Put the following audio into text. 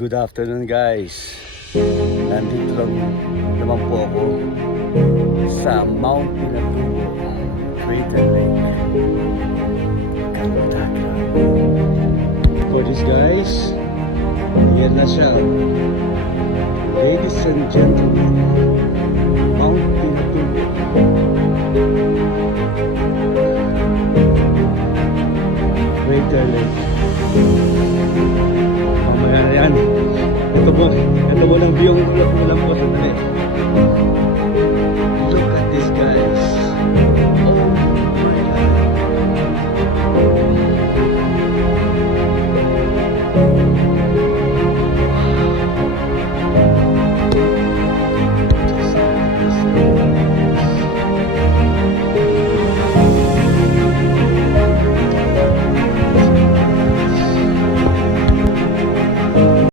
Good afternoon guys. Nandito lang naman po ako sa Mount Pinatubo, Crater Lake, Calataca. For this guys, ayan na siya. Ladies and gentlemen, Mount Pinatubo. Crater Lake. Mamaya na yan. Ito mo ng view. Ito lang po sandali.